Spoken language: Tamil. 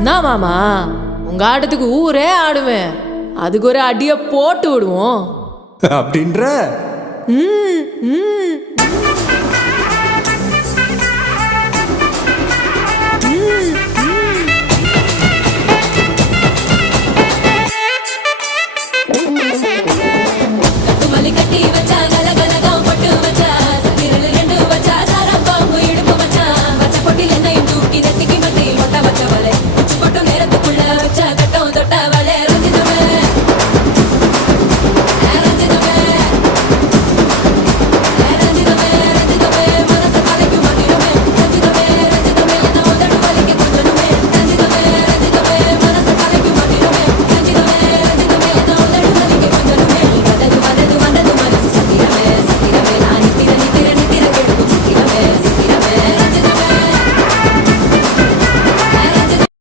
என்ன மாமா, உங்க ஆட்டத்துக்கு ஊரே ஆடுவேன். அதுக்கு ஒரு அடியை போட்டு விடுவோம் அப்படின்ற ம் ம்